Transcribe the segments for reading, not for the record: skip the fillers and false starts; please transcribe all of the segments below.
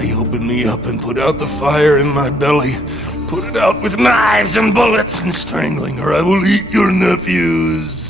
body, open me up, and put out the fire in my belly. Put it out with knives and bullets and strangling, or I will eat your nephews.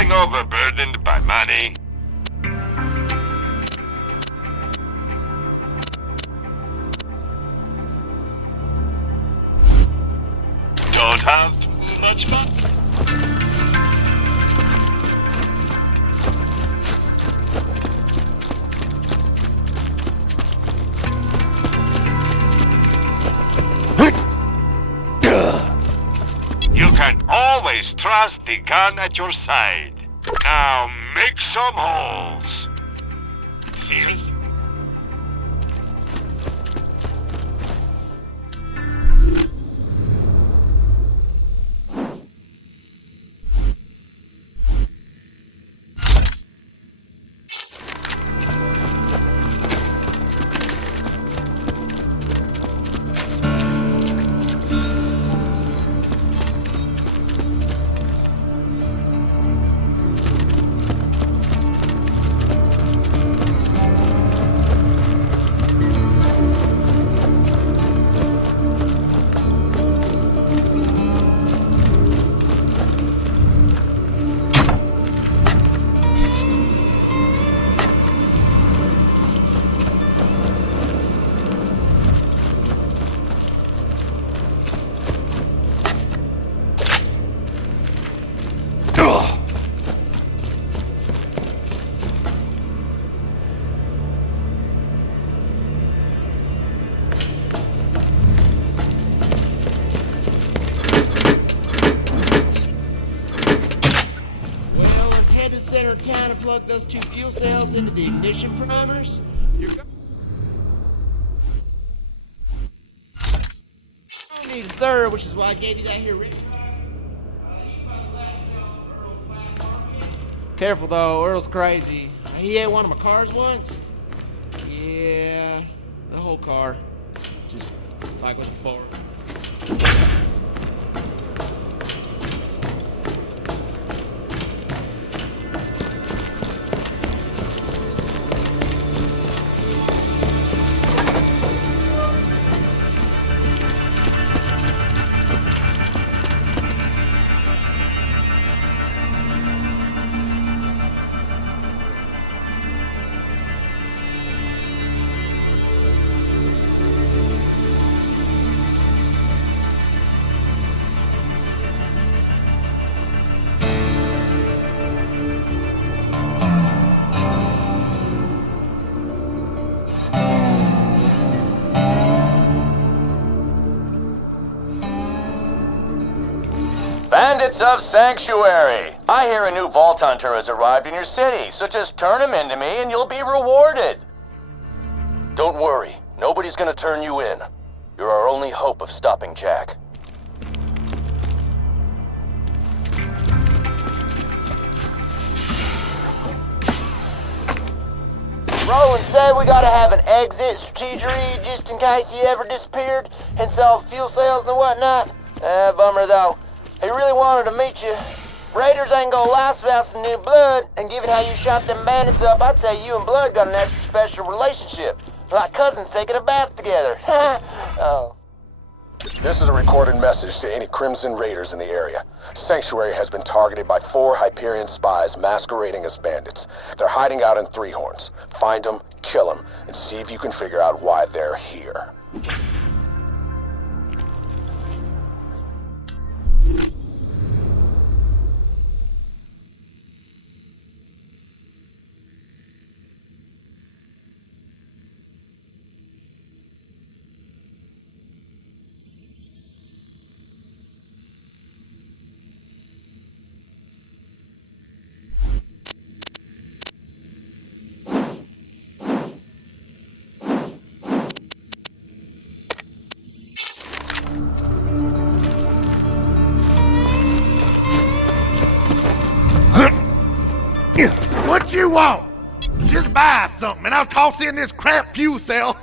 feeling overburdened by money? Don't have much fun? You can always trust the gun at your side. Now make some holes. Serious? Head to the center of town and plug those 2 fuel cells into the ignition primers. You're don't need a third, which is why I gave you that here rig. Careful though, Earl's crazy. He ate one of my cars once. Yeah, the whole car. Just like with a fork. Bandits of Sanctuary! I hear a new Vault Hunter has arrived in your city, so just turn him into me and you'll be rewarded! Don't worry, nobody's gonna turn you in. You're our only hope of stopping Jack. Roland said we gotta have an exit strategy just in case he ever disappeared, hence all the fuel cells and whatnot. Bummer though. He really wanted to meet you. Raiders ain't gonna last without some new blood, and given how you shot them bandits up, I'd say you and Blood got an extra special relationship. Like cousins taking a bath together. Oh. This is a recorded message to any Crimson Raiders in the area. Sanctuary has been targeted by 4 Hyperion spies masquerading as bandits. They're hiding out in Three Horns. Find them, kill them, and see if you can figure out why they're here. What you want? Just buy something and I'll toss in this crap fuel cell.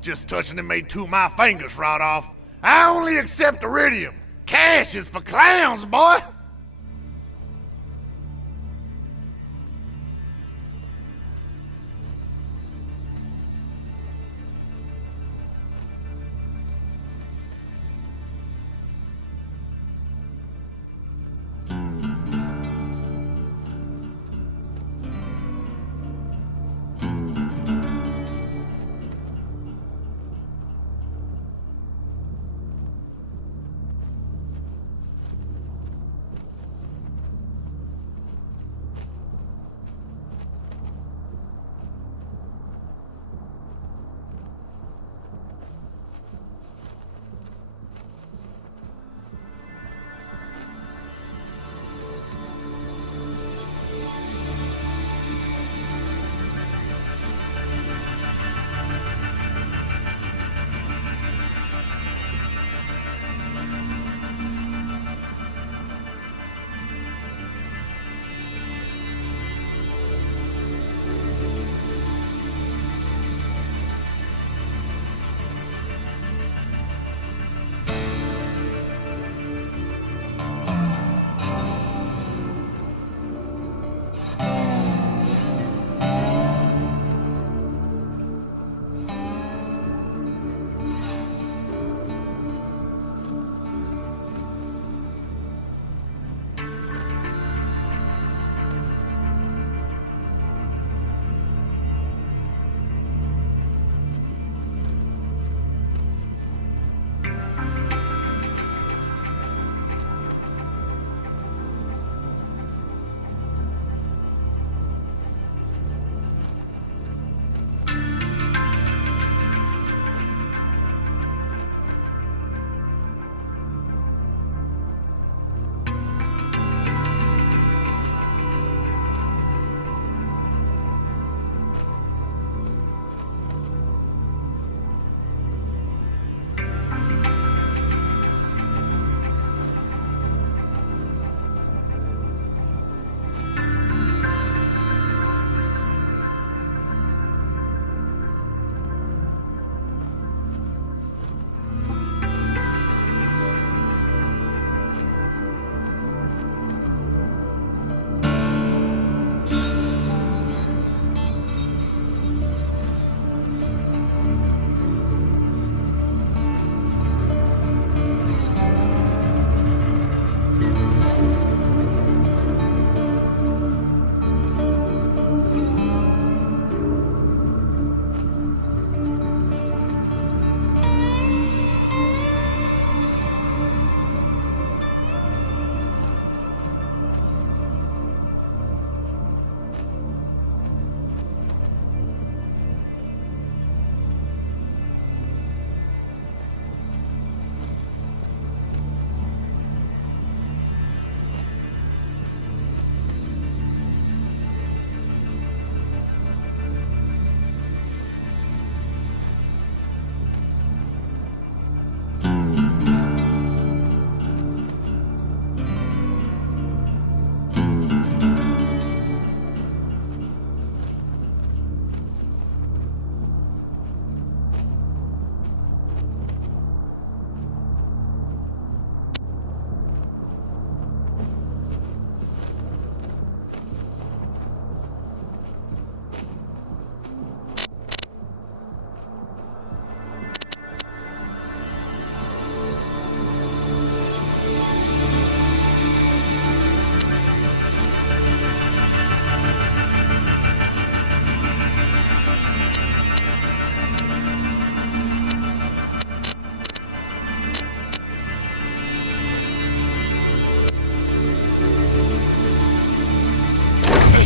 Just touching it made 2 of my fingers rot off. I only accept iridium. Cash is for clowns, boy.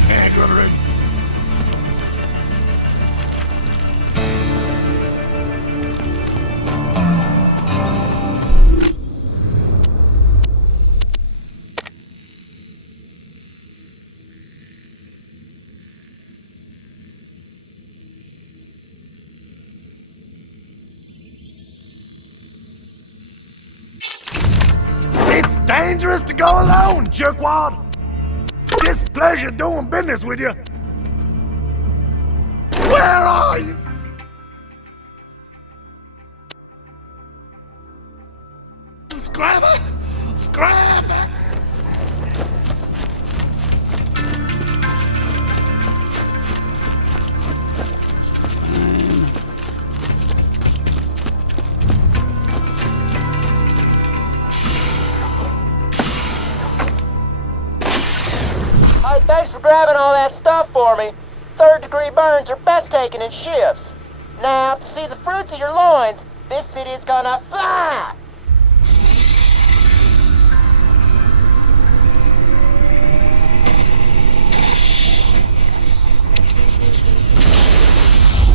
Yeah, good riddance. It's dangerous to go alone, jerkwad. Displeasure doing business with you. Where are you? Scrabber! Scrabber! Hey, thanks for grabbing all that stuff for me. Third-degree burns are best taken in shifts. Now, to see the fruits of your loins, this city is gonna fly!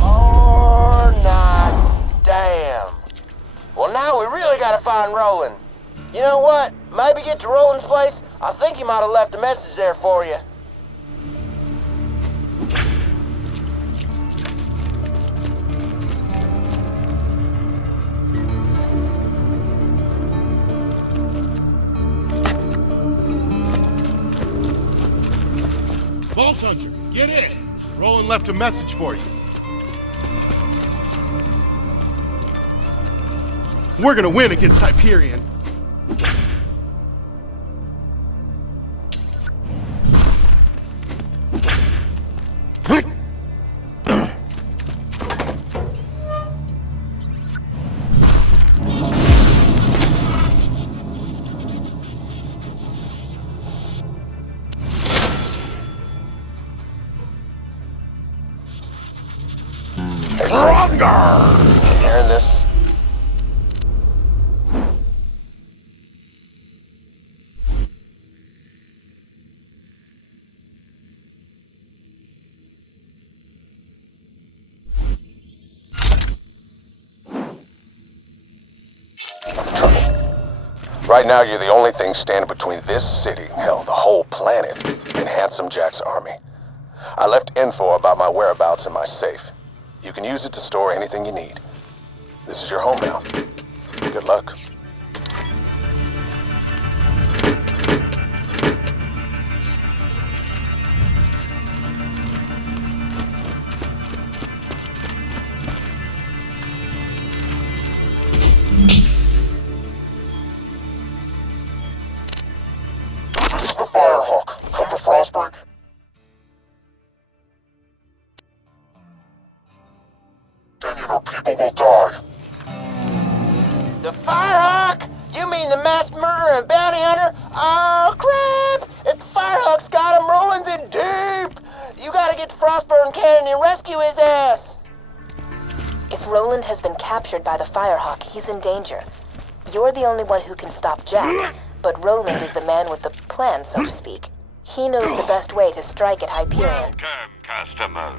Or not. Damn. Well, now we really gotta find Roland. You know what? Maybe get to Roland's place. I think he might have left a message there for you. Vault Hunter, get in! Roland left a message for you. We're gonna win against Hyperion. Stronger! Hearing this? Trouble. Right now, you're the only thing standing between this city, hell, the whole planet, and Handsome Jack's army. I left info about my whereabouts in my safe. You can use it to store anything you need. This is your home now. Good luck. This is the Firehawk. Come to Frostburg. And you know people will die. The Firehawk? You mean the mass murderer and bounty hunter? Oh, crap! If the Firehawk's got him, Roland's in deep! You gotta get to Frostburn Canyon and rescue his ass! If Roland has been captured by the Firehawk, he's in danger. You're the only one who can stop Jack, but Roland is the man with the plan, so to speak. He knows the best way to strike at Hyperion. Welcome, customer.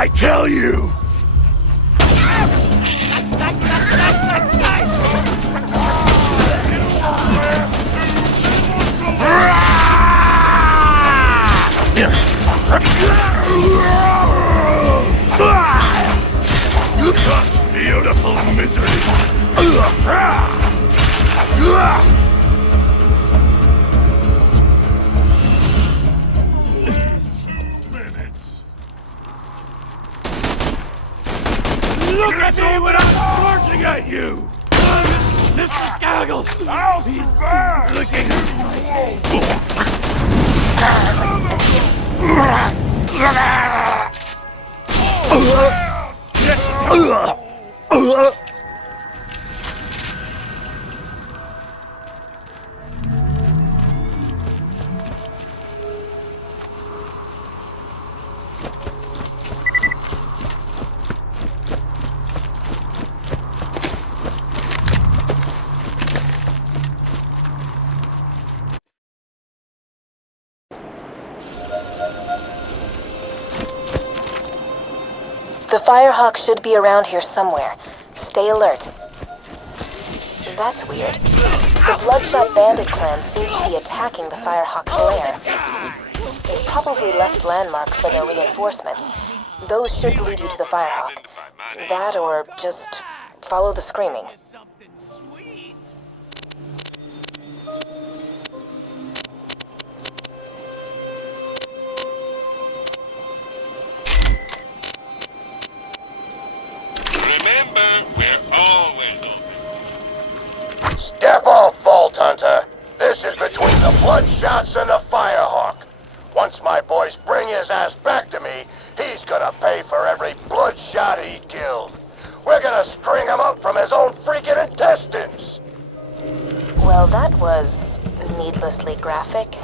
I tell you? Such beautiful misery. 2 minutes. Look at me when I'm charging at you! Mr. Scoggles! I'll survive! Looking at my The Firehawk should be around here somewhere. Stay alert. That's weird. The Bloodshot Bandit clan seems to be attacking the Firehawk's lair. They've probably left landmarks for their reinforcements. Those should lead you to the Firehawk. That or just follow the screaming. Remember, we're always open. Step off, Vault Hunter. This is between the Bloodshots and the Firehawk. Once my boys bring his ass back to me, he's gonna pay for every Bloodshot he killed. We're gonna string him up from his own freaking intestines. Well, that was needlessly graphic.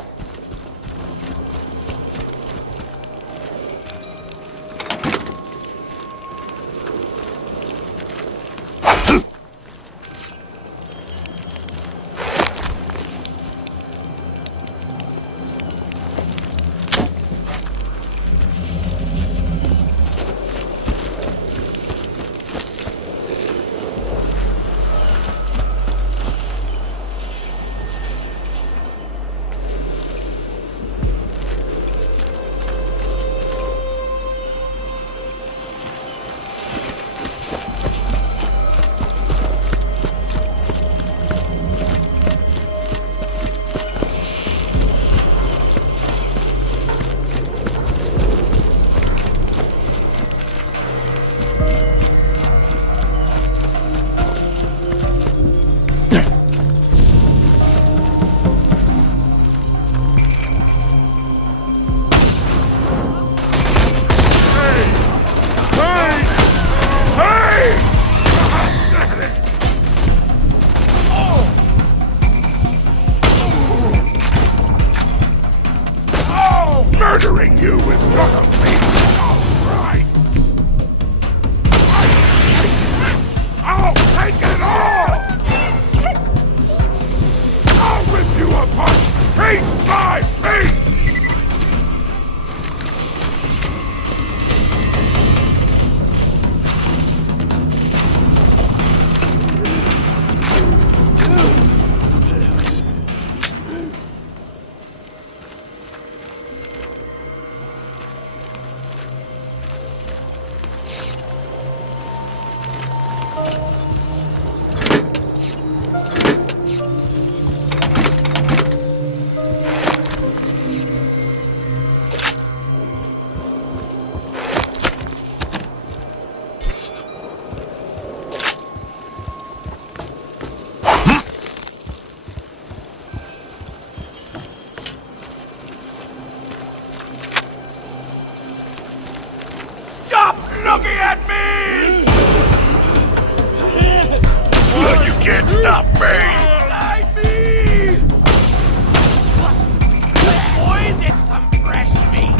Murdering you is gonna be alright! I'll take it all! I'll rip you apart piece by piece! Stop looking at me! You can't stop me! Save me! Boys, it's some fresh meat.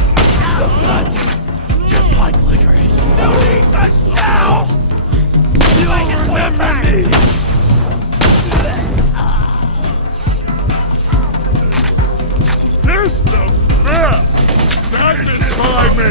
The blood tastes just like licorice. Don't eat the shell! You'll remember me! This the best! Satisfy me!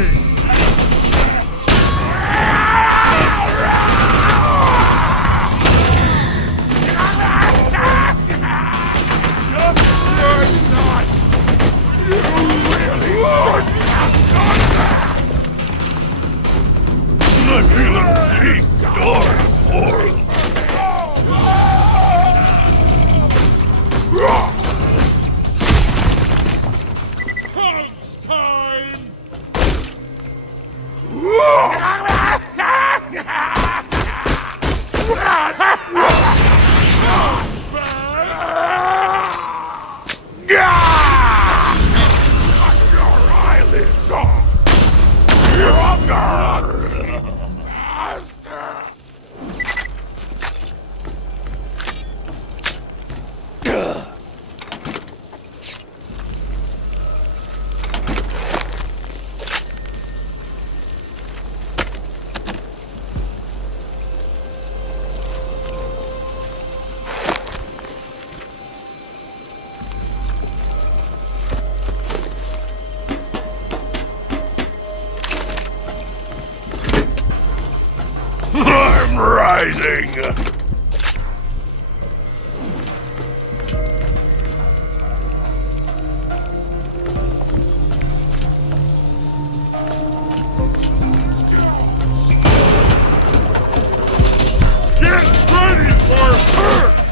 Amazing! Get ready for her!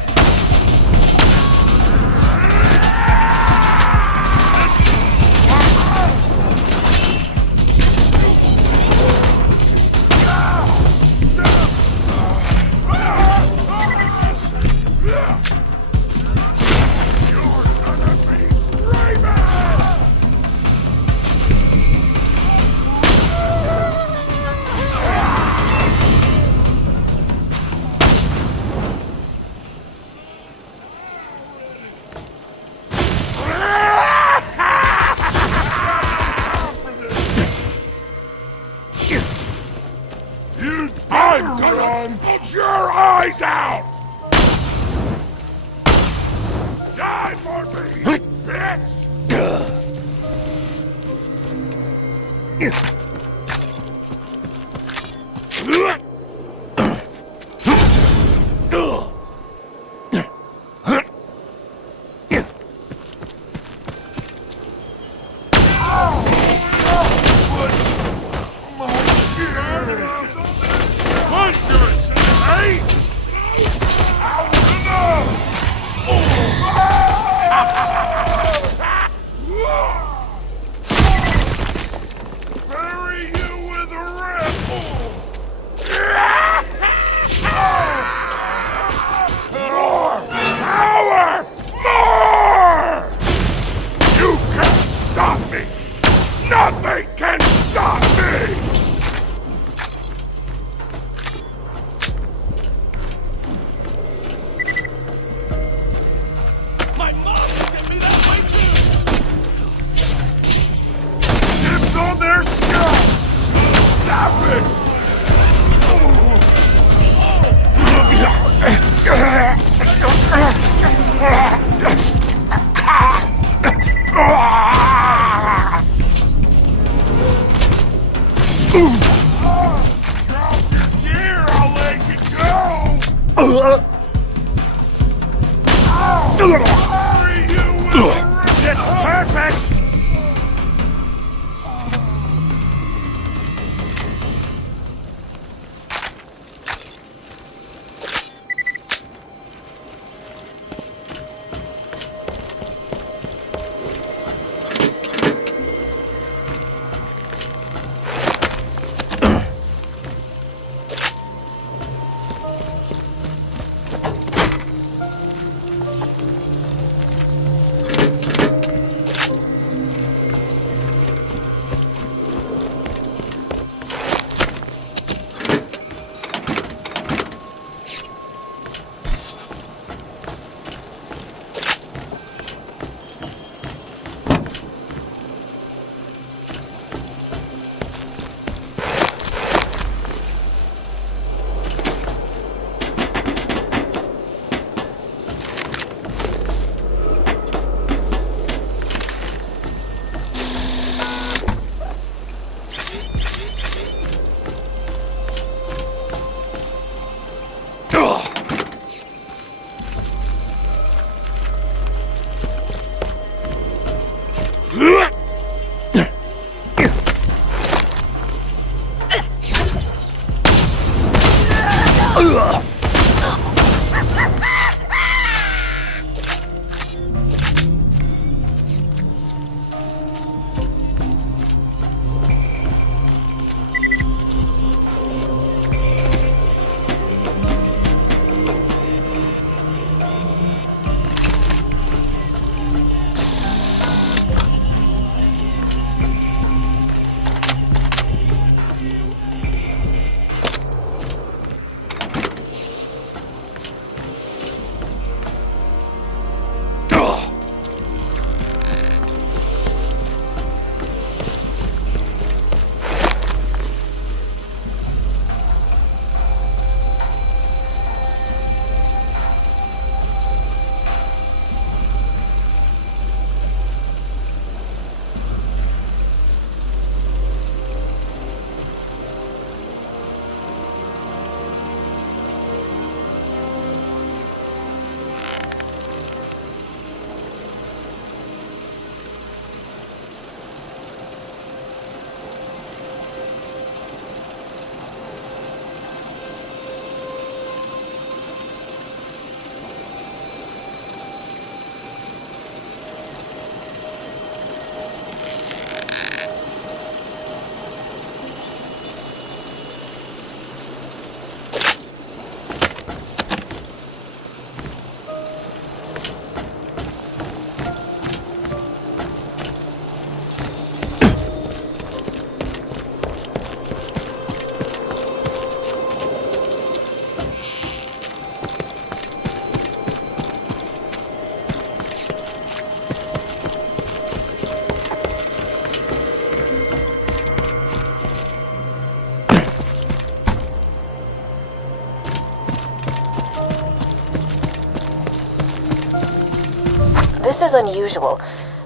is unusual.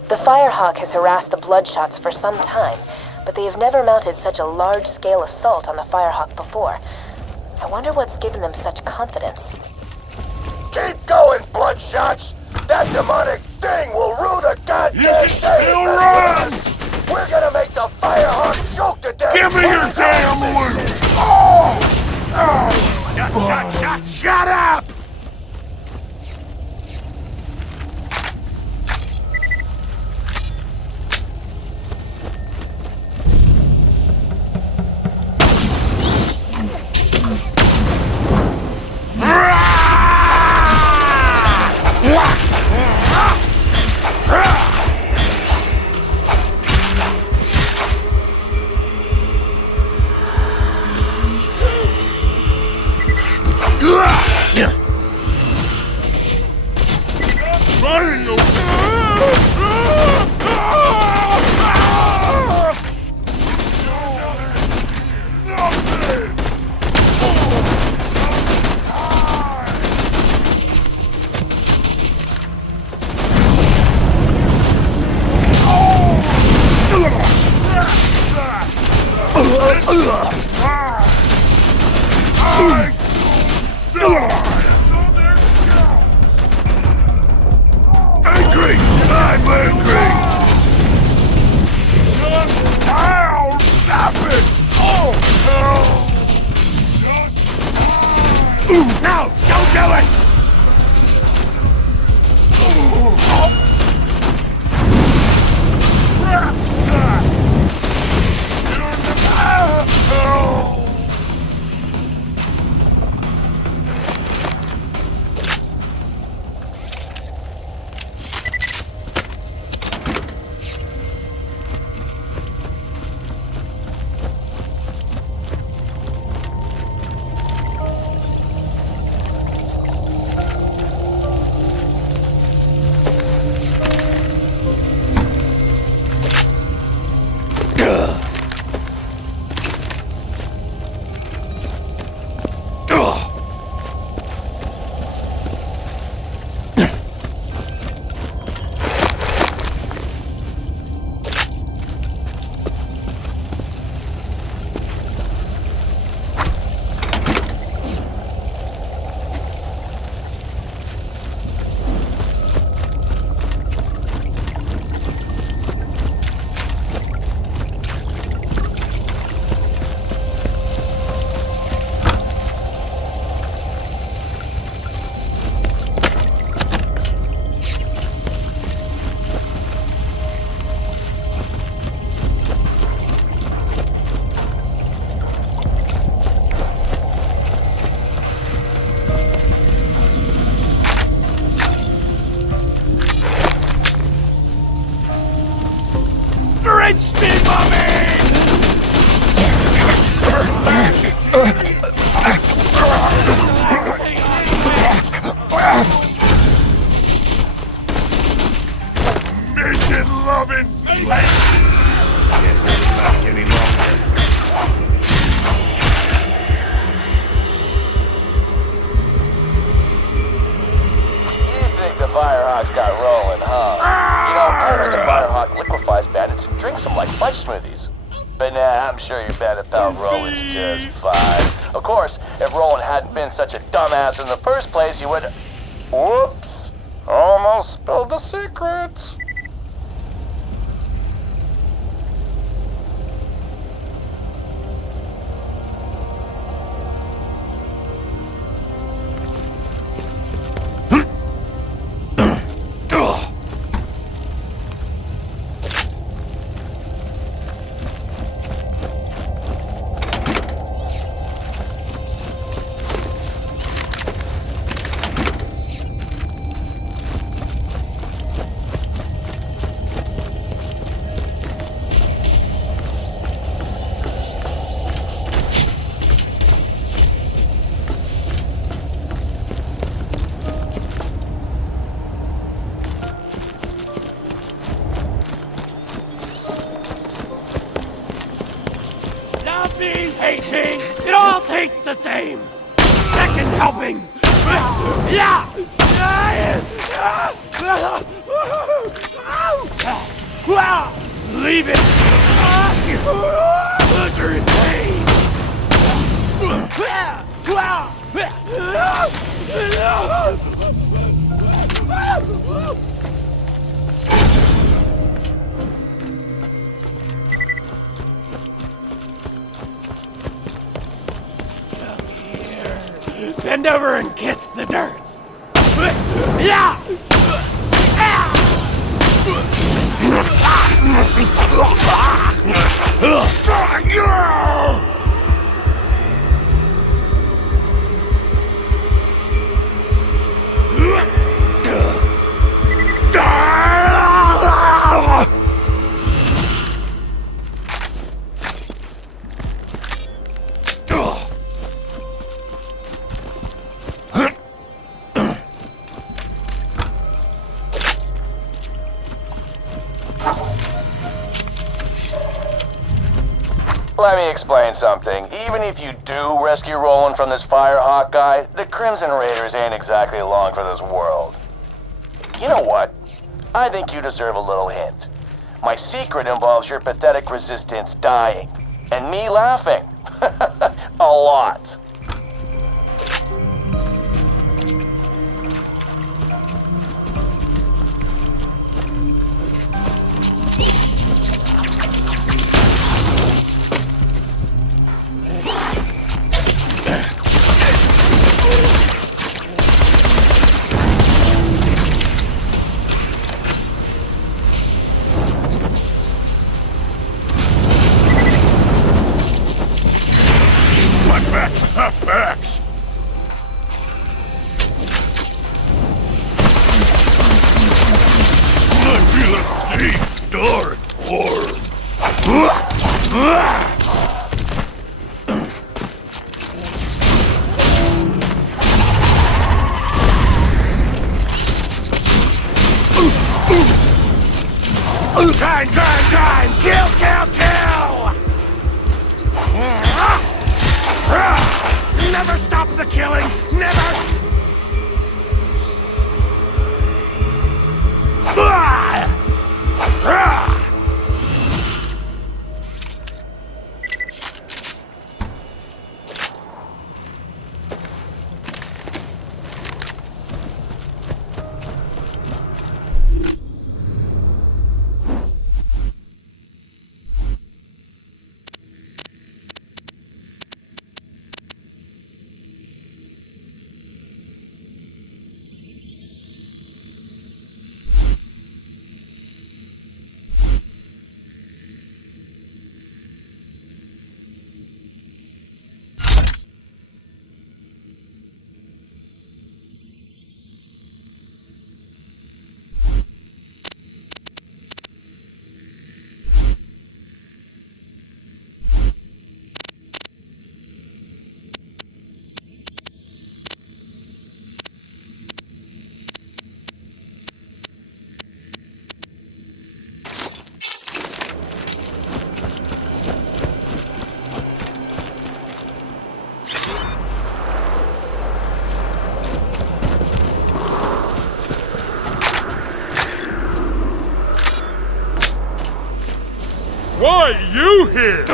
The Firehawk has harassed the Bloodshots for some time, but they have never mounted such a large-scale assault on the Firehawk before. I wonder what's given them such confidence. Keep going, Bloodshots! That demonic thing will rue the goddamn day! You can still run! We're gonna make the Firehawk choke to death! Give me your damn loot! Shut up! No! Don't do it! Firehawks got rolling, huh? You know, I heard the Firehawk liquefies bandits and drinks them like fudge smoothies. But nah, I'm sure your bad pal Roland's just fine. Of course, if Roland hadn't been such a dumbass in the first place, he would... Whoops! Almost spilled the secrets. Love me, hate me, it all tastes the same. Second helping. Yeah. Leave it! Pleasure in pain! Bend over and kiss the dirt! Yeah! Let me explain something. Even if you do rescue Roland from this Firehawk guy, the Crimson Raiders ain't exactly long for this world. You know what? I think you deserve a little hint. My secret involves your pathetic resistance dying, and me laughing. A lot. Halfbacks! I feel a deep, dark horror. Grind! Kill! Never stop the killing! Never! Why you here?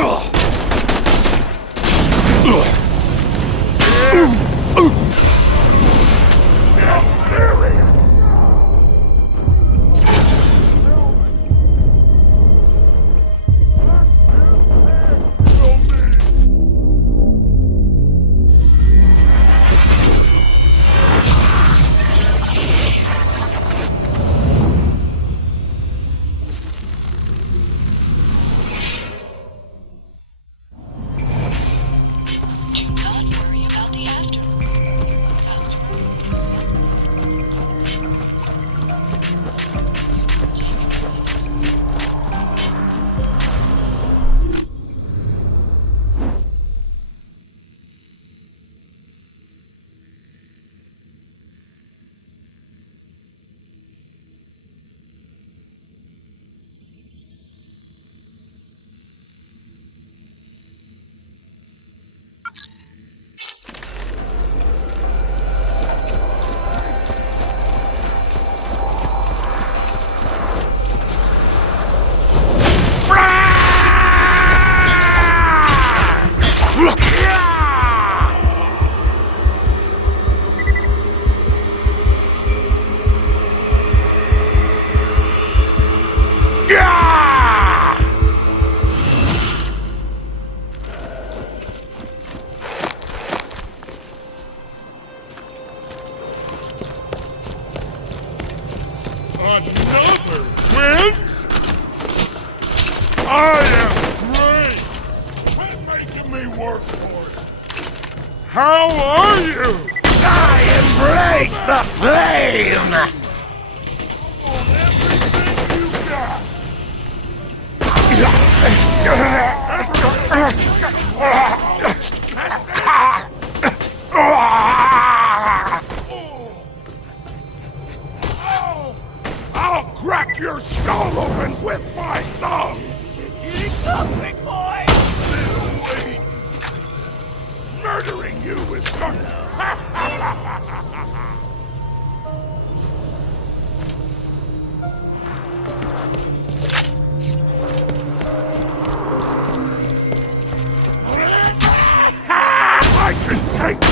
I am great! Quit making me work for it! How are you? I embrace the flame! On everything you got! I'll crack your skull open with my thumb! Here he comes, big boy! Little wait! Murdering you is fun! I can take it!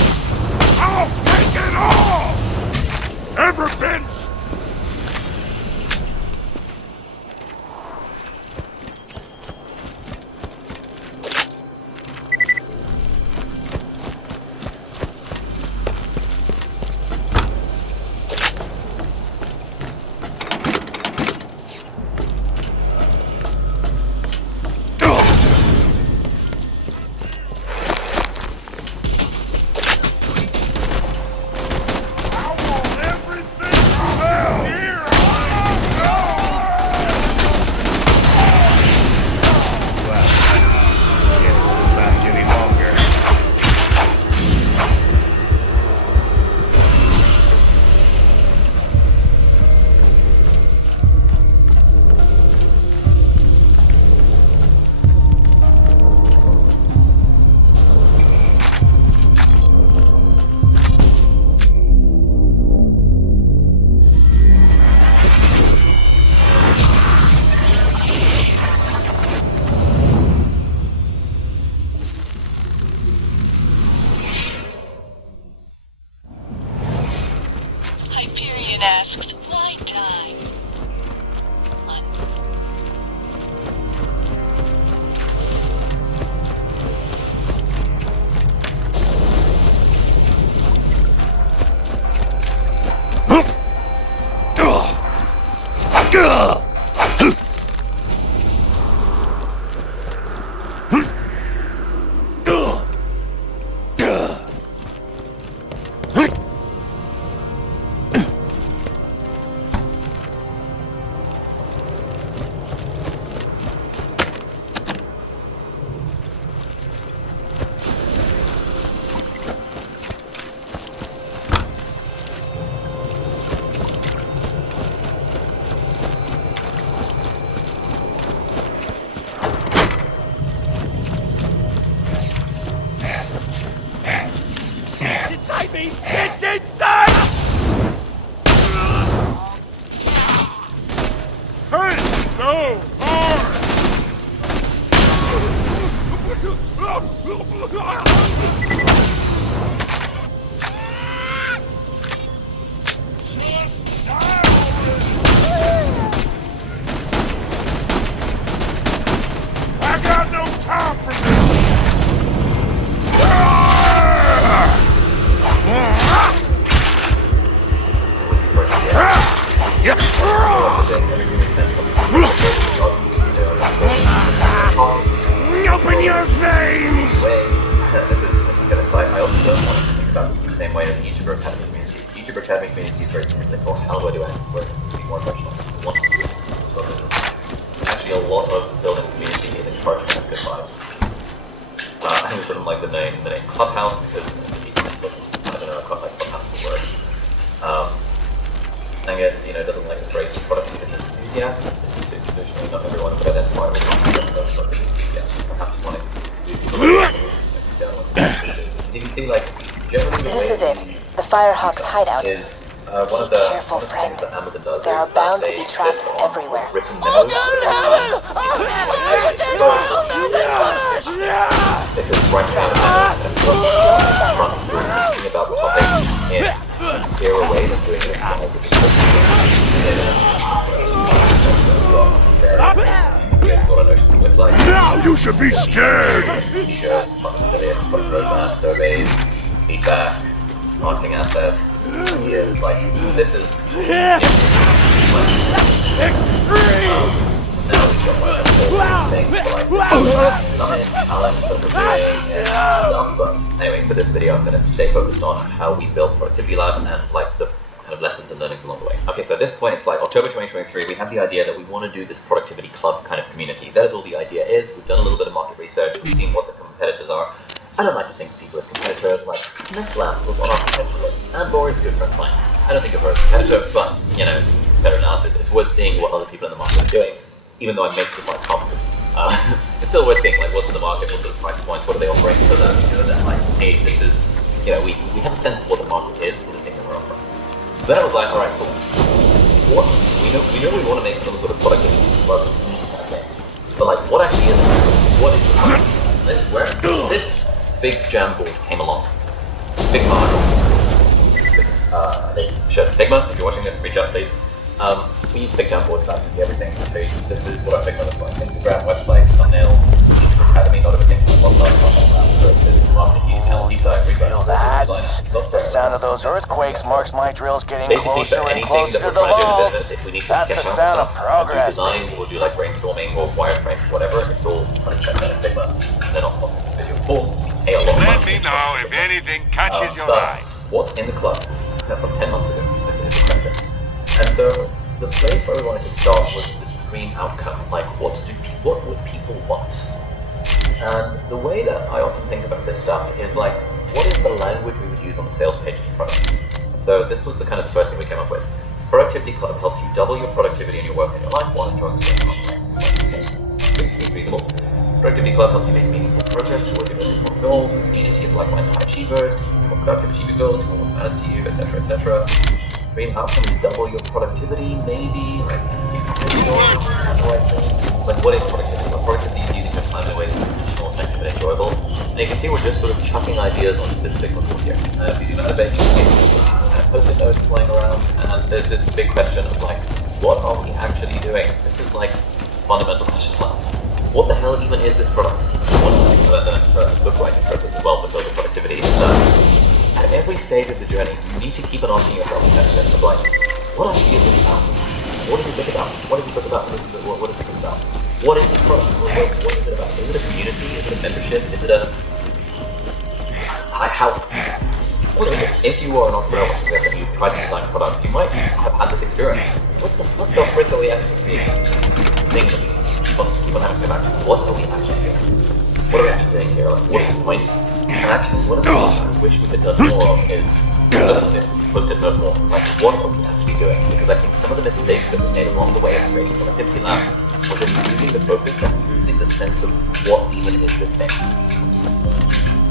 I'll take it all! Ever been Hyperion asks, why die? Inside me! It's inside! hurt so hard! Just die already! I got no time for this! Open your veins! This is gonna say I also don't want to think about this the same way as YouTuber Academy community. YouTuber Academy community is very technical. How do I do X? Where it's be more emotional. Want to do it. Actually, a lot of building community is encouragement and good vibes. I think it's sort of like the name Clubhouse because I don't know, I quite like Clubhouse word. I guess, you know, it doesn't like embrace productivity enthusiasts. Institutionally, not everyone would identify with productivity enthusiasts. Perhaps one exclusive. You can see, like, generally This is it. The Firehawk's hideout. is Be careful, friend. There are bound to be traps everywhere. Oh, God, because right now, thinking about the topic in clearer way than doing it that's what I know looks like. Now you should be scared! T-shirts, roadmap, surveys, feedback, marketing assets, ideas, like, this is Extreme! now we've got like a whole thing. for this video, I'm going to stay focused on how we built Productivity Lab and like the kind of lessons and learnings along the way. Okay, so at this point, it's like October 2023, we have the idea that we want to do this productivity club kind of community. That is all the idea is. We've done a little bit of market research, we've seen what the competitors are. I don't like to think of people as competitors, like Nestlab was on our competitor list, and Laura's a good friend of mine. I don't think of her as a competitor, but, you know, better analysis. It's worth seeing what other people in the market are doing, even though I'm mostly quite confident. It's still worth thinking, like, what's in the market, what sort of price points, what are they offering, so that, you know, that, like, hey, this is, you know, we have a sense of what the market is for the thing that we're offering. So then I was like, alright, cool. What? We know we want to make some sort of productivity club community kind of thing. But, like, what actually is it? What is it? This big jam board came along. Figma. Sure, Figma, if you're watching this, reach out, please. We use Fig jam boards for absolutely everything. This is what our Figma looks like. Instagram, website, thumbnail, YouTube Academy, not everything. Feel that? The sound of those earthquakes marks my drills getting closer and closer to the vault. That's the sound of progress. Design, we'll do like brainstorming or wireframe, whatever. It's all 100% done in Figma. And then also visual form. Hey, a lot of Let me know if anything catches your eye. What's in the club? From 10 months ago. This is the question. And so the place where we wanted to start was the dream outcome. Like, what would people want? And the way that I often think about this stuff is like, what is the language we would use on the sales page to product? So this was the kind of the first thing we came up with. Productivity Club helps you double your productivity in your work and your life while enjoying the game. Seems reasonable. Productivity Club helps you make meaningful progress towards your personal goals, a community of like-minded high achievers, more productive achieve your goals, more what matters to you, etc., etc. Dream outcome is double your productivity, maybe, like, like what is productivity? Well, productivity is using your time in a way that's intentional, effective, and enjoyable. And you can see we're just sort of chucking ideas onto this big board here. If you do that a bit, you can see kind of post-it notes flying around, and there's this big question of like, what are we actually doing? This is like fundamental question lab. What the hell even is this product? One of the things that I've done in the book writing process as well for building productivity is that at every stage of the journey, you need to keep on asking yourself the question of like, what actually is this about? What does it think about? What does it think about? What does it think about? What is this product? What is it about? Is it a community? Is it a membership? Is it a... How? What is it? If you are an entrepreneur and you try to design products, you might have had this experience. What the frick are we actually creating? Thing that we keep on having to go back to. What are we actually doing? What are we actually doing here? Like, what is the point? And actually, one of the things I wish we had done more of is this post-it note more. Like, what are we actually doing? Because I think some of the mistakes that we made along the way of creating Productivity Lab was in losing the focus and losing the sense of what even is this thing.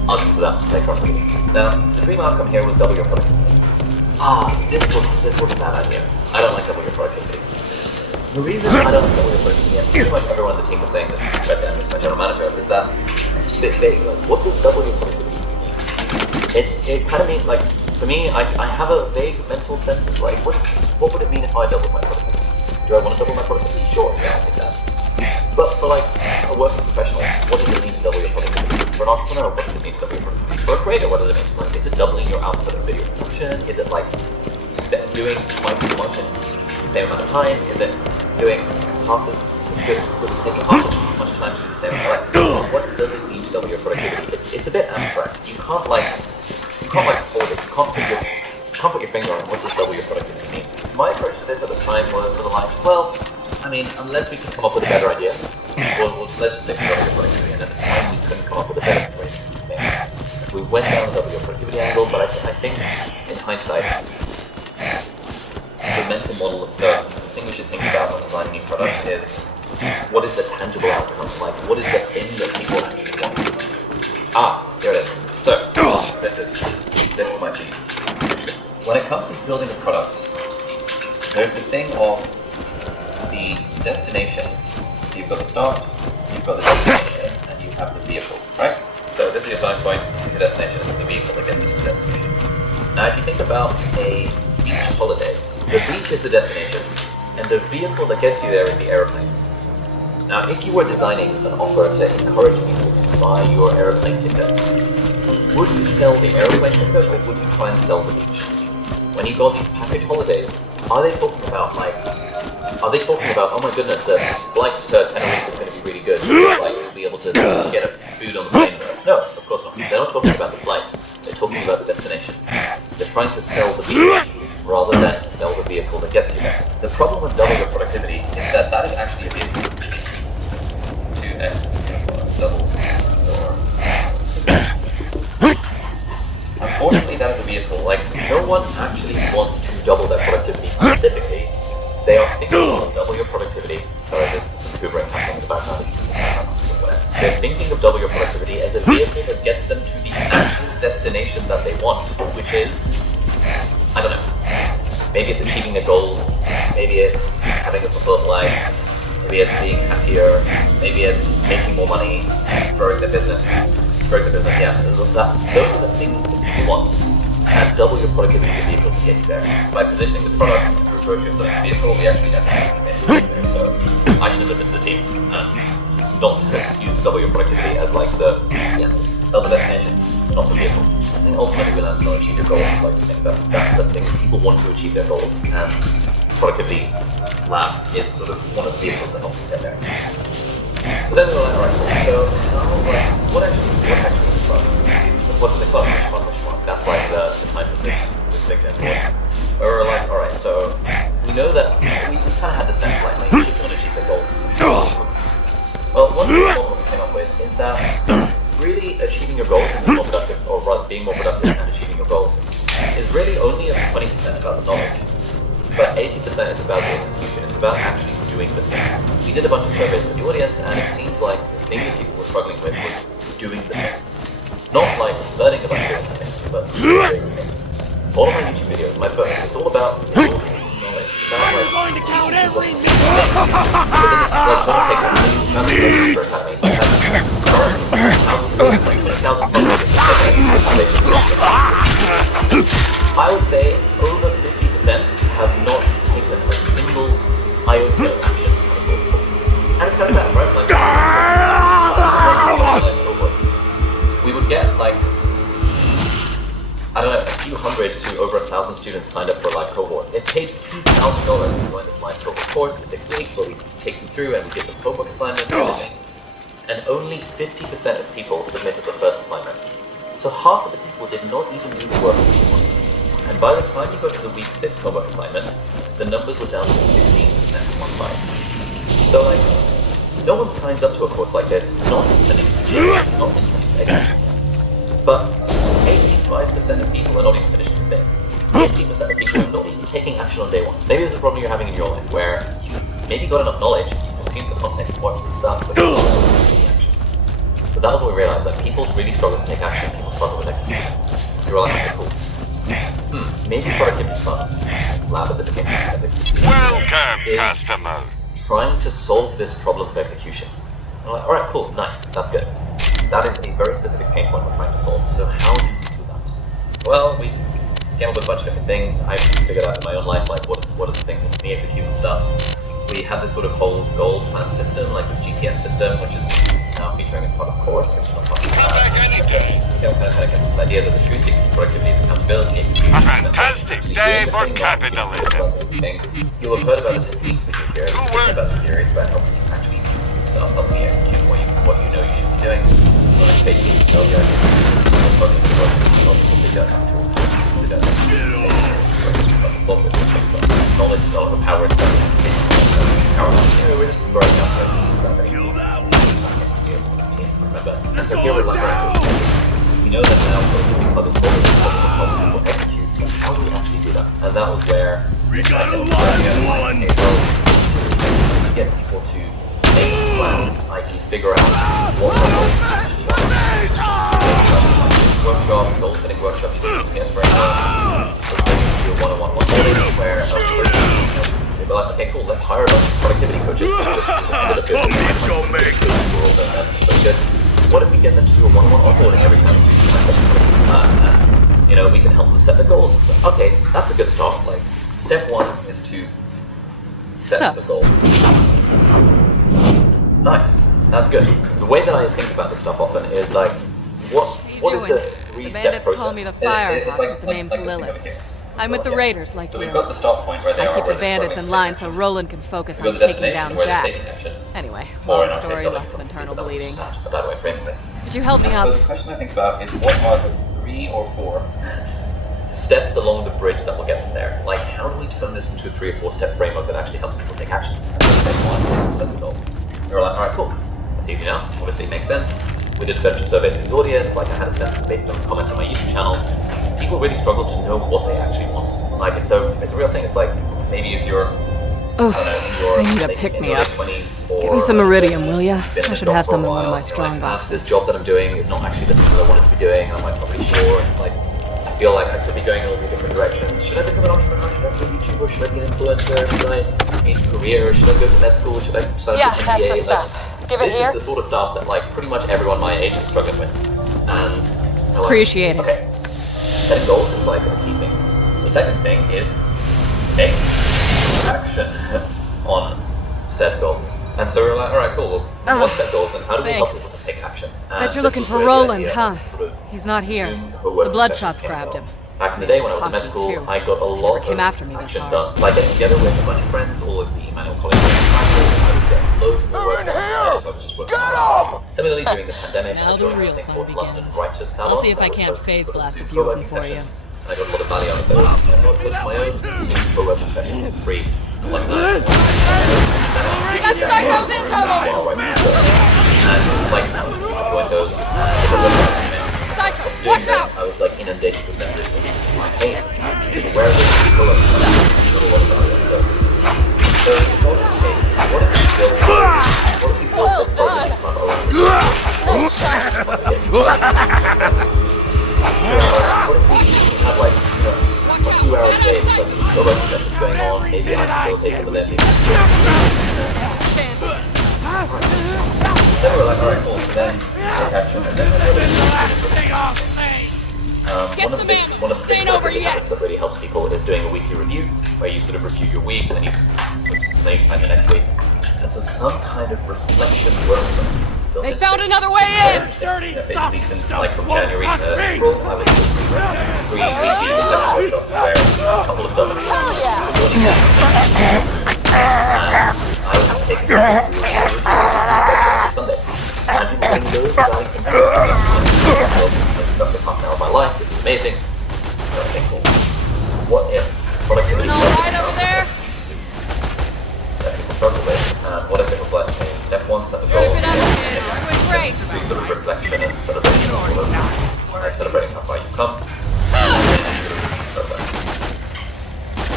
I'll get to that later on. Now, the dream outcome here was double your productivity. This was a bad idea. I don't like double your productivity. The reason I don't like double your productivity, and pretty much everyone on the team was saying this, especially as my general manager, is that it's just a bit vague. Like, what does double your productivity mean? It kind of means, like, for me, I have a vague mental sense of, like, what would it mean if I doubled my productivity? Do I want to double my productivity? Sure, yeah, I'll take that. But for, like, a working professional, what does it mean to double your productivity? For an entrepreneur, what does it mean to double your productivity? For a creator, what does it mean to, like, is it doubling your output of video production? Is it, like, doing twice as much in the same amount of time? Is it doing half as good, sort of taking half as much time to do the same amount of time? What does it mean to double your productivity? It's a bit abstract. You can't hold it. You can't put your finger on what does double your productivity mean. My approach to this at the time was sort of like, well, I mean, unless we can come up with a better idea, well let's just say double your productivity, and at the time we couldn't come up with a better thing. We went down the double your productivity angle, but I think in hindsight, the mental model of the thing we should think about when designing new products is, what is the tangible outcome? Like, what is the thing that people actually want? Here it is. So, this is my cheat. When it comes to building a product, there's the thing of the destination. You've got the start, you've got the destination, and you have the vehicle, right? So this is your starting point, this is your destination, this is the vehicle that gets you to the destination. Now, if you think about a beach holiday, the beach is the destination, and the vehicle that gets you there is the aeroplane. Now, if you were designing an offer to encourage people to buy your aeroplane tickets, would you sell the aeroplane ticket, or would you try and sell the beach? When you go on these package holidays, are they talking about, oh my goodness, the flight to Tenerife is going to be really good, like you'll be able to get a food on the plane there? No, of course not. They're not talking about the flight. trying to sell the beach rather than sell the vehicle that gets you there. The problem with double your productivity is that that is actually a vehicle. 2x double or unfortunately that is a vehicle. Like, no one actually wants to double their productivity specifically. They are thinking of double your productivity. Sorry, this hoovering happening in the background. They're thinking of double your productivity as a vehicle that gets them to the actual destination that they want, which is, I don't know, maybe it's achieving their goals, maybe it's having a fulfilled life, maybe it's being happier, maybe it's making more money, growing the business, yeah, those are the things that people want, and double your productivity is the vehicle to get you there. By positioning the product through approach of selling the vehicle, we actually have to get there, so I should listen to the team. Not use double your productivity as like the destination, not the vehicle. I think ultimately we learn to achieve your goals, like the thing that's the thing people want to achieve their goals, and productivity lab is sort of one of the vehicles that helps you get there. So then we were like, alright, so what actually is the club? What's the club? Which one? That's like the time of this big gen board. Where we were like, alright, so we know that we kind of had the sense like people want to achieve their goals and something. Well, one of the problem we came up with is that really achieving your goals and being more productive, or rather being more productive and achieving your goals, is really only 20% about the knowledge. But 80% is about the execution, it's about actually doing the thing. We did a bunch of surveys with the audience, and it seemed like the thing that people were struggling with was doing the thing. Not like learning about doing the thing, but doing the thing. All of my YouTube videos, my first, it's all about knowledge. We're going to count every I would say over 50% have not taken a single iota of action on a golf course. And it's kind of sad, right? Like, we would get like, I don't know, a few hundred to over 1,000 students signed up for a live cohort. It paid $2,000 to join this live cohort course for 6 weeks, where we take them through and we give them homework assignments and everything. And only 50% of people submitted the first assignment. So half of the people did not even do the work on week 1. And by the time you got to the week 6 homework assignment, the numbers were down to 15% on 5. So like, no one signs up to a course like this, not intentionally, not intentionally. But 85% of people are not even finishing the thing. 50% of people are not even taking action on day 1. Maybe there's a problem you're having in your life where you maybe got enough knowledge, you've consumed the content, you've watched the stuff, but you're not taking action. So that was what we realized, that people really struggle to take action, people struggle with execution. So we were like, okay, cool. Maybe productivity is fun. Lab as it became Welcome, customer. Trying to solve this problem of execution. And we're like, alright, cool, nice, that's good. That is a very specific pain point we're trying to solve. So how do we do that? Well, we came up with a bunch of different things. I figured out in my own life, like what are the things that let me execute and stuff. We had this sort of whole goal plan system, like this GPS system, which is now featuring as part of the course, which is not part of the kind of get this idea that the true secret of productivity is accountability. A fantastic day for capitalism. You'll have heard about the techniques which is here, about the theories about helping you actually do stuff, helping you execute what you know you should be doing. Basically, tell you knowledge is not the power itself. We're just growing up remember. And so here we're like, we know that now we're using other solvers to help people execute, but how do we actually do that? And that was where we got to get people to make a plan, i.e. figure out what their goals actually are. Workshop, goal setting workshop using GPS framework. We're going to do a one-on-one onboarding where they were like, okay, cool, let's hire a bunch of productivity coaches. What if we get them to do a one-on-one onboarding every time a student signs up? You know, we can help them set the goals and stuff. Okay, that's a good start. Like, step 1 is to set the goal. Nice. That's good. The way that I think about this stuff often is like, what is the 3-step process? The bandits call me the Firehawk, but the name's Lilith. I'm with the Raiders, like you. We've got the start point right there. I keep the bandits in line so Roland can focus on taking down Jack. Anyway, long story, lots of internal bleeding. A bad way of framing this. Could you help me So up? the question I think about is, what are the 3 or 4 steps along the bridge that will get them there. Like, how do we turn this into a 3 or 4 step framework that actually helps people take action? That's the goal. We were like, alright, cool. That's easy enough. Obviously, it makes sense. We did a bunch of surveys in the audience. Like, I had a sense based on comments on my YouTube channel. People really struggle to know what they actually want. Like, it's a real thing. It's like, maybe if you're, I need a pick-me-up. Give me some iridium, will ya? I should have some in one of my strong boxes. This job that I'm doing is not actually the thing that I wanted to be doing. I'm like probably sure. Like, I feel like I could be going in all these different directions. Should I become an entrepreneur? Should I be a YouTuber? Should I be an influencer? Should I change career? Should I go to med school? Should I sign up for that's MBA? the stuff. Give it this here. Is the sort of stuff that like pretty much everyone my age is struggling with. And I'm like, Appreciate it. Okay, setting goals is like a key thing. The second thing is take action on set goals. And so we're like, alright, cool, well, what's set goals and how do we help people to take action? Bet you're looking for Roland, huh? He's not here. The Bloodshots grabbed him. Back in the day when I was in med school, I got a lot of came after me this action hard. done. Like getting together with a bunch of friends, all of the manual colleagues, I was getting loads of work. Get him! Similarly, during the pandemic, Now I the joined real a thing fun called London begins. Writers Salon. I'll see if I can't phase blast a few of them for you. I got a lot of value out of those. And I was my own co-working session for free. Like that. got psychos incoming! And like, I joined those. Psychos, watch out! I was like inundated with messages. Like, hey, where are those people? Not a lot of value out of those. So it's not okay. What if we build this project from our own? Nice shot. What if we have like, you know, a few hours a day, so there's so much stuff going on, maybe I can facilitate some of them. Then we're like, alright, cool, so then take action, and then one of the big habits that really helps people is doing a weekly review, where you sort of review your week, and then you plan your next week. And so some kind of reflection workshop. They found another way in! Dirty soft Since, stuff like from won't January touch to me! April, I was doing 3 weekly reflection workshops where a couple of them were joining me. And I was just taking them every Sunday. And people bring loads of value from that. Productive half an hour of my life, this is amazing. So I think, well, what if productivity was Right over there? that people struggle with? What if it was like, okay, step 1, set the goal. Keep it up, kid. You're doing great. Do sort of reflection and celebration celebrating how far you've come.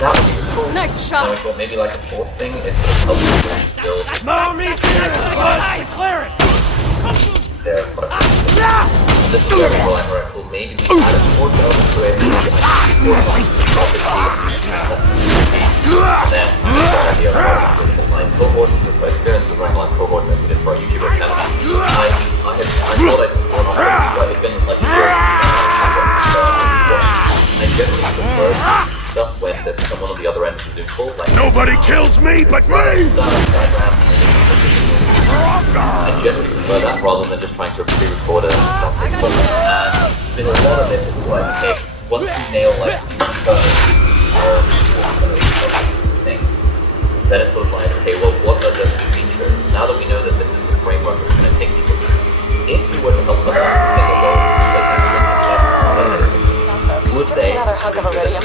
That would be cool. Next shot. And I thought maybe like a fourth thing is sort of help people build Mommy, declare it! their productivity. And this is where we were like, alright, cool, maybe we add a fourth element to it, maybe like 4 months, and then the idea of online cohorts, with my experience with running online cohorts as we did for our YouTuber channel. I thought I'd explore on already, but it's been like a year. I generally prefer stuff when there's someone on the other end of the Zoom call. Like, Nobody kills me but me! I generally prefer that rather than just trying to pre-record it. And in a lot of this, it's like, okay, once you nail like thing, then it's sort of like, okay, well, what are the features? Now that we know that this is the framework that's going to take people, if you were to help someone take a goal, would they Another hunk of iridium.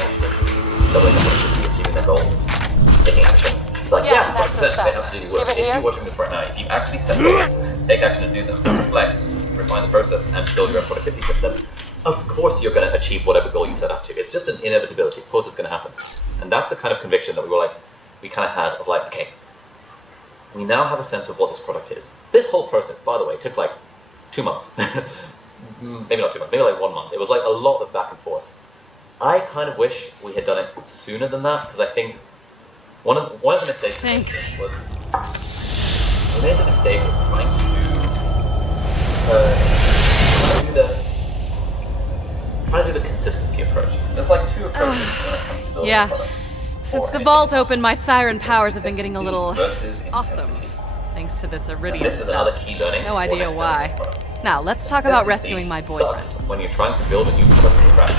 doubling up on achieving their goals, taking action? It's like, Yeah, that's the 100%, stuff. they absolutely would. Give it If here. you're watching this right now, if you actually set goals, take action and do them, reflect, refine the process, and build your own productivity system, of course you're going to achieve whatever goal you set out to. It's just an inevitability. Of course it's going to happen. And that's the kind of conviction that we kind of had of like, okay, we now have a sense of what this product is. This whole process, by the way, took like 2 months. Maybe not 2 months, maybe like 1 month. It was like a lot of back and forth. I kind of wish we had done it sooner than that, because I think one of the mistakes was we made the mistake of trying to do the consistency approach. There's like 2 approaches when it comes to building a product. Since the vault opened, my siren powers have been getting a little versus awesome. intensity. Thanks to this iridium This is another stuff. key learning. No for idea next why. generation products. Now, let's talk about Consistency rescuing my boyfriend. sucks when you're trying to build a new product from scratch.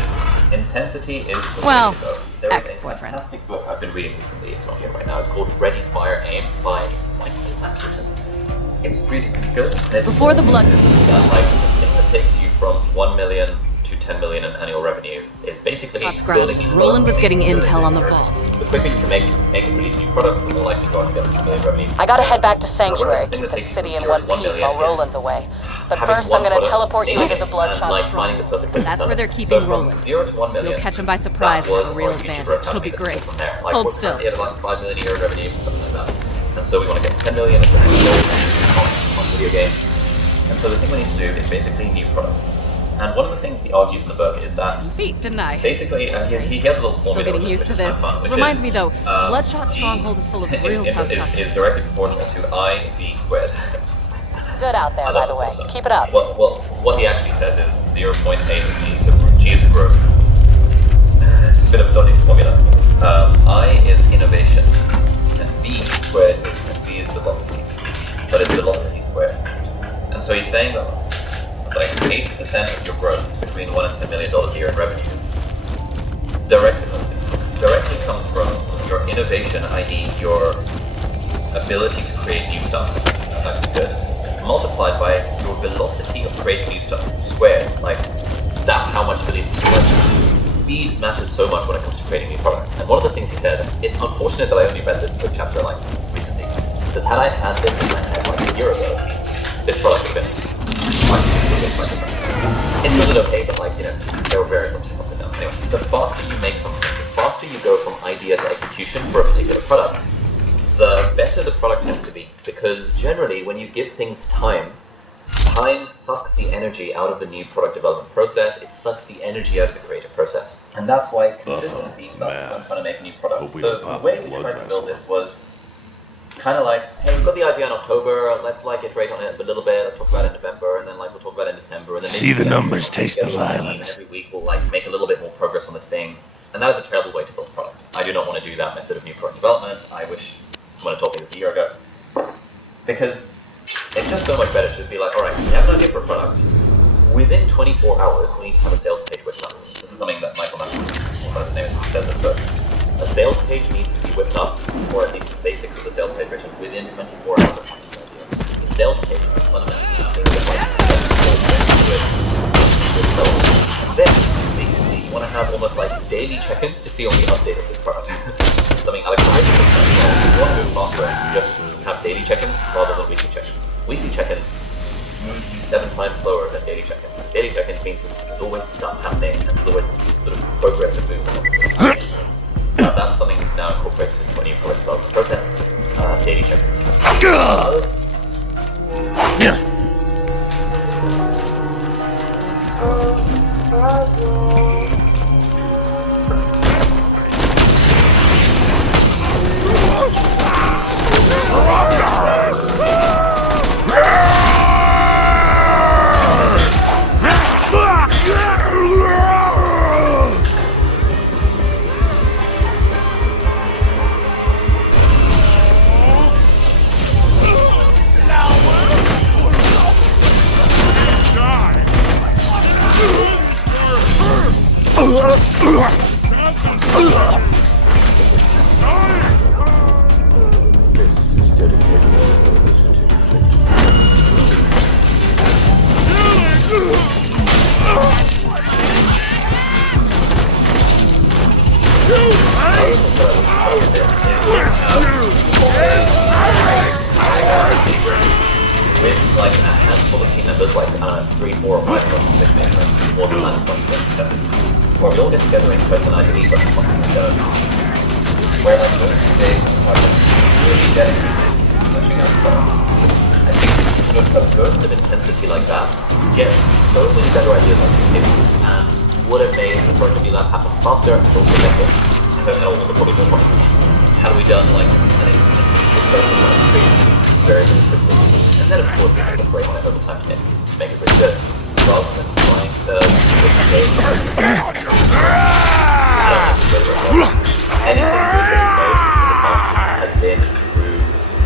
Intensity is the Well, way to go. There is a ex-boyfriend. fantastic book I've been reading recently. It's not here right now. It's called Ready, Fire, Aim by Michael Atherton. It's really, really good. And it's Before the blood- that like the thing that takes you from 1 million to 10 10 million in annual revenue is basically That's building grand. new Roland was products. getting intel on the vault. The quicker you can make and release new products, the more likely you are to get 10 million revenue. I gotta head back to One of Sanctuary, the things keep that the takes city in from one 0 to 1 piece million while is Roland's away. But having first, one I'm gonna product, teleport you into making the it, Bloodshot and, like, Stronghold. finding the perfect way to That's sell where it. they're keeping So from Roland. 0 to 1 million, You'll catch him by surprise that and was have a real our advantage. YouTuber It'll be academy great. from there. Like, Hold we're still. currently at like 5 million a year in revenue, something like that. And so we want to get 10 million of on video games. And so the thing we need to do is basically new products. And one of the things he argues in the book is that Feet, didn't I? basically he has a little formula. Still getting which used is to kind of this. fun, which Reminds is, me though, Bloodshot G Stronghold is full of real tough customers. is directly proportional to IV squared. Good out there, by the way. Keep it up. Well, what he actually says is 0.8 G is growth. It's a bit of a dodgy formula. I is innovation, and V squared is velocity, but it's velocity squared. And so he's saying that like 80% of your growth between $1 and $10 million a year in revenue directly comes from your innovation, i.e. your ability to create new stuff. That's actually good. Multiplied by your velocity of creating new stuff squared. Like, that's how much speed matters so much when it comes to creating new products. And one of the things he said, it's unfortunate that I only read this book chapter like recently, because had I had this in my head like a year ago, this product would have been it was okay, but like, you know, there were various ups and downs. Anyway, the faster you make something, the faster you go from idea to execution for a particular product, the better the product tends to be. Because generally, when you give things time sucks the energy out of the new product development process, it sucks the energy out of the creative process. And that's why consistency sucks when trying to make a new product. So the way we tried to build this was kind of like, hey, we've got the idea in October, let's like iterate on it a little bit, let's talk about it in November, and then like we'll talk about it in December, and then See the numbers, taste the violence. And every week we'll like make a little bit more progress on this thing. And that is a terrible way to build a product. I do not want to do that method of new product development. I wish someone had told me this a year ago. Because it's just so much better to just be like, alright, we have an idea for a product. Within 24 hours, we need to have a sales page whipped up. This is something that Michael says in the book. A sales page needs to be whipped up, or at least the basics of the sales page written within 24 hours of launching the idea. The sales page is fundamentally things that and then, basically, you want to have almost like daily check-ins to see on the update of this product. Something Alex said, you want to move faster, you just have daily check-ins rather than weekly check-ins. Weekly check-ins move you 7 times slower than daily check-ins. Daily check-ins means there's always stuff happening and there's always sort of progress and movement. That's something we've now incorporated into a new product development process, daily check-ins. With like a handful of team members, like 3, 4, or 5 or Borderlands, where we all get together in person, I believe, like where like those big projects really dedicated to pushing out products. I think sort of a burst of intensity like that gets so many better ideas on the table and would have made the productivity lab happen faster and also better. And also probably more fun. Had we done like an very quickly. And then of course we can break on it over time to make it really good. Rather than trying to anything good that we made most in the past has been through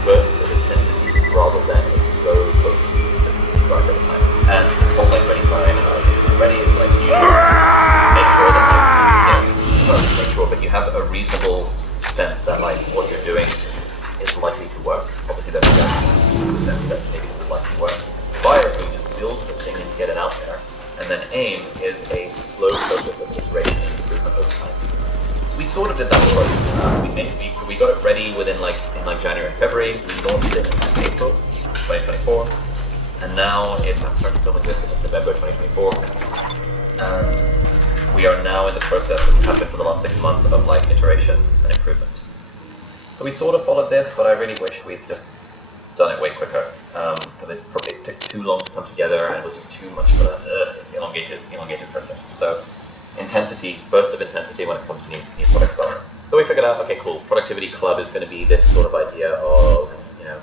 bursts of intensity rather than a slow focus consistency throughout over time. And this whole like ready fine and ready is like you make sure that make sure but you have a reasonable sense that like what you're doing is likely to work. Obviously there's a sense that maybe this is likely to work. Fire is going to build the thing and get it out there. And then aim is a slow sort of did that approach. We got it ready within in January and February. We launched it in April 2024, and now I'm starting filming this in November 2024, and we are now in the process that we've been for the last 6 months of iteration and improvement. So we sort of followed this, but I really wish we'd just done it way quicker. But it probably took too long to come together, and it was just too much for that elongated process. So bursts of intensity when it comes to new product development. So we figured out, okay, cool, Productivity Club is going to be this sort of idea of,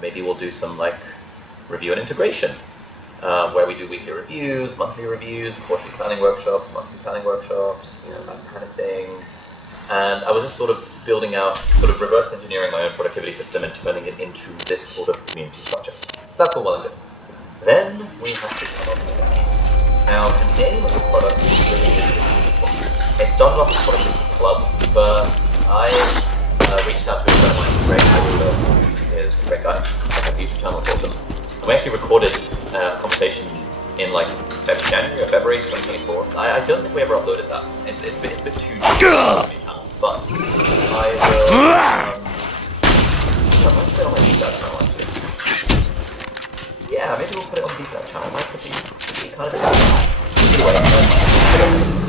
maybe we'll do some review and integration, where we do weekly reviews, monthly reviews, quarterly planning workshops, monthly planning workshops, that kind of thing. And I was just sort of building out, sort of reverse engineering my own productivity system and turning it into this sort of community structure. So that's all well and good. Then we have to come up with a name. Now, the name of the product is really difficult. It started off as Productivity Club, but I reached out to a friend of mine, Greg, who is a great guy. I have a YouTube channel, it's awesome. And we actually recorded a conversation in January or February 2024. I don't think we ever uploaded that. It's a bit too deep. But I will. I might put it on my Deep Dive channel actually. Yeah, maybe we'll put it on the Deep Dive channel. Might could be kind of. Anyway,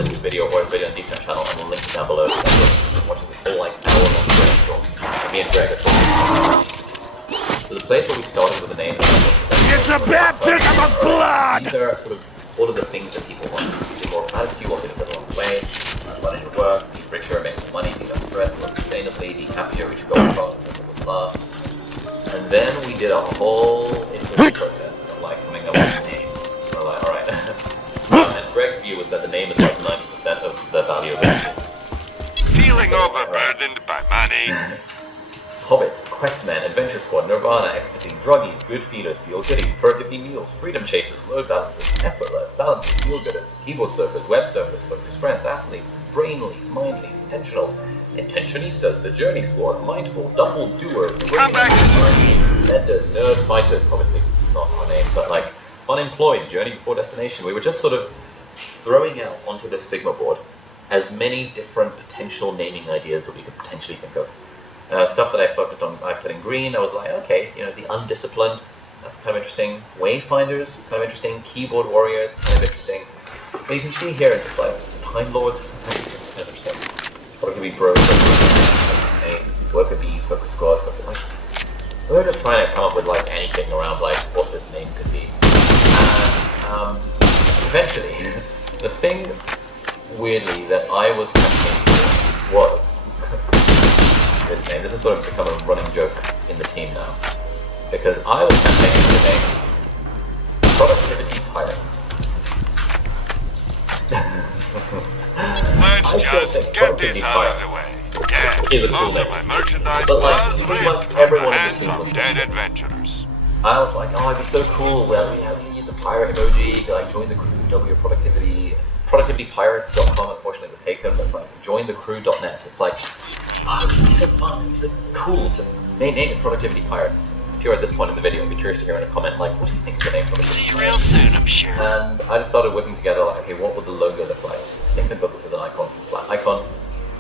this is video or a video on Deep Dive channel, and we'll link it down below. So watching this whole hour-long video. Me and Greg are talking. So the place where we started with the name. It's a baptism of blood. These are sort of all of the things that people want. Be more attitude, want to live a long way. Run into work, be richer, make more money, be less stressed, live sustainably, be happier, reach goals faster, blah, blah, blah. And then we did a whole iterative process of coming up with names. We're like, alright. And Greg's view was that the name is 90% of the value of it. Feeling overburdened by money. Hobbits, Questmen, Adventure Squad, Nirvana, Ecstasy, Druggies, Good Feeders, Feel Goodies, Furtively Mules, Freedom Chasers, Load Balancers, Effortless, Balancers, Feel Gooders, Keyboard Surfers, Web Surfers, Focus Friends, Athletes, Brain Leads, Mind Leads, Intentionals, Intentionistas, The Journey Squad, Mindful, Double Doers, Leaders, Nerd Fighters, obviously not our name, but Unemployed, Journey Before Destination. We were just sort of throwing out onto this Figma board as many different potential naming ideas that we could potentially think of. Stuff that I focused on, I put in green. I was like, okay, the undisciplined, that's kind of interesting. Wayfinders, kind of interesting. Keyboard warriors, kind of interesting. But you can see here, it's Time Lords, kind of interesting. Productivity Bros, mates, Worker Bees, Worker Squad, we were just trying to come up with anything around what this name could be. And eventually, the thing weirdly that I was campaigning was this name. This has sort of become a running joke in the team now, because I was campaigning for the name Productivity Pirates. Let's just get this out of the way. Yes, most of my merchandise was ripped everyone from in the the team hands was of dead adventurers. I was like, oh, it'd be so cool. Well, we use the pirate emoji to join the crew. W Productivity. ProductivityPirates.com unfortunately was taken, but it's to join the crew.net. It's oh, it'd be so fun, it'd be so cool to name it Productivity Pirates. If you're at this point in the video, I'd be curious to hear in a comment, what do you think of the name Productivity See you real soon, I'm sure. And I just started whipping together, okay, what would the logo look like? I think I got this as an icon, flat icon.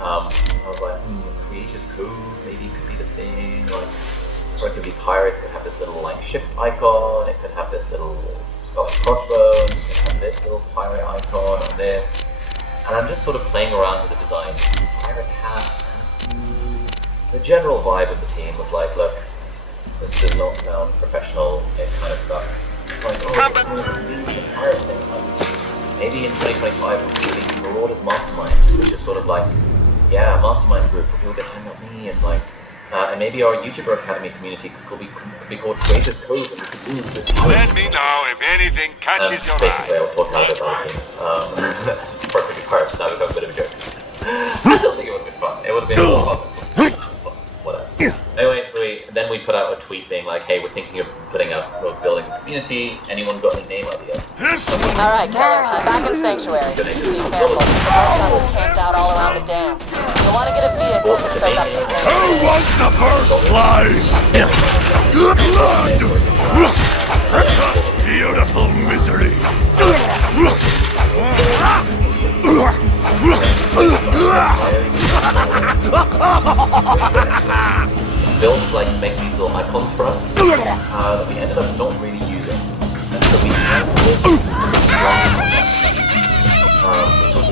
I was like, Creators Code maybe could be the thing, Productivity Pirates could have this little ship icon, it could have this little skull and crossbones, it could have this little pirate icon on this. And I'm just sort of playing around with the design. Pirate hat. The general vibe of the team was look, this does not sound professional, it kind of sucks. It's the pirate thing. Maybe in 2025 we'll be releasing Marauders Mastermind, which is sort of mastermind group where people get to hang out with me and maybe our YouTuber Academy community could be called Creators Code, and we could move this. Let me know if anything catches your eye. Basically, I was talking about the team. Perfectly Pirates now become a bit of a joke. I don't think it would have been fun. It would have been more fun. What else? Anyway, then we put out a tweet being hey, we're thinking of building this community. Anyone got any name ideas? Alright, Keller, I'm back in Sanctuary. Be careful, the bloodshotts are camped out all around the dam. You'll want to get a vehicle to soak up some pain. Who wants the first slice? Good blood! Such beautiful misery! icons for us that we ended up not really using. And so we had this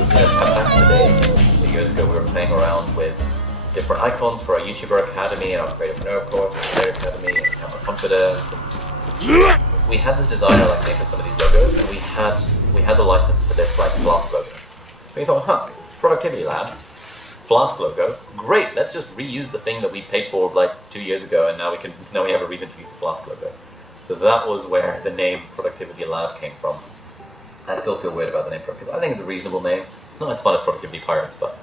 back in the day, a few years ago, we were playing around with different icons for our YouTuber Academy and our Creativepreneur course, and Player Academy, and Camera Confidence. And we had the designer like make us some of these logos, and we had the license for this like Flask logo. We thought, Productivity Lab, Flask logo, great. Let's just reuse the thing that we paid for like 2 years ago, and now we have a reason to use the Flask logo. So that was where the name Productivity Lab came from. I still feel weird about the name Productivity. I think it's a reasonable name. It's not as fun as Productivity Pirates, but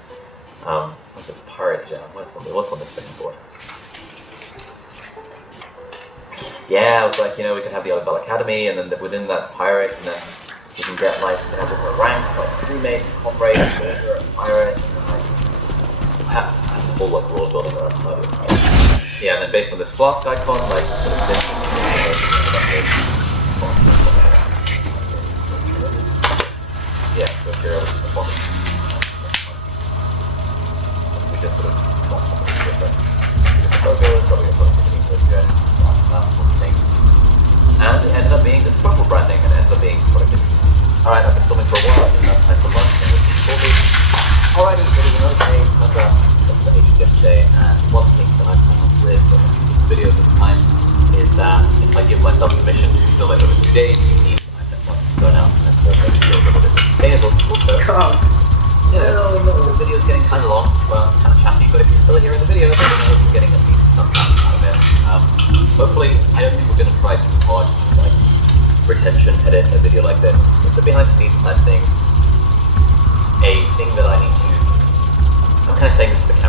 unless it's Pirates, yeah. What's on this thing board? Yeah, I was like, we could have the Bell Academy, and then within that's Pirates, and then you can get like different ranks like crewmate, comrade, soldier, and pirate, and then like this whole like world building around inside of it. Right? Yeah, and then based on this Flask icon, like sort of this. Yeah, so here I was performing. We just sort of want something different. Logos, probably a productivity project, that sort of thing. And it ended up being this purple branding, and it ended up being productivity. Alright, I've been filming for a while, I think that's time for lunch, and we'll see you shortly. Alright, it was another day, another ages yesterday, and one thing that I've found with videos at the time is that if I give myself permission to film it over 2 days, it means I can go out and so it feels a little bit sustainable. Also, the video's getting kind of long, well, kind of chatty, but if you're still here in the video, then you're getting at least some time out of it. Hopefully, I don't think we're going to try too hard to like retention edit a video like this. It's a behind the scenes type thing. A thing that I need to, I'm kind of saying this to the camera.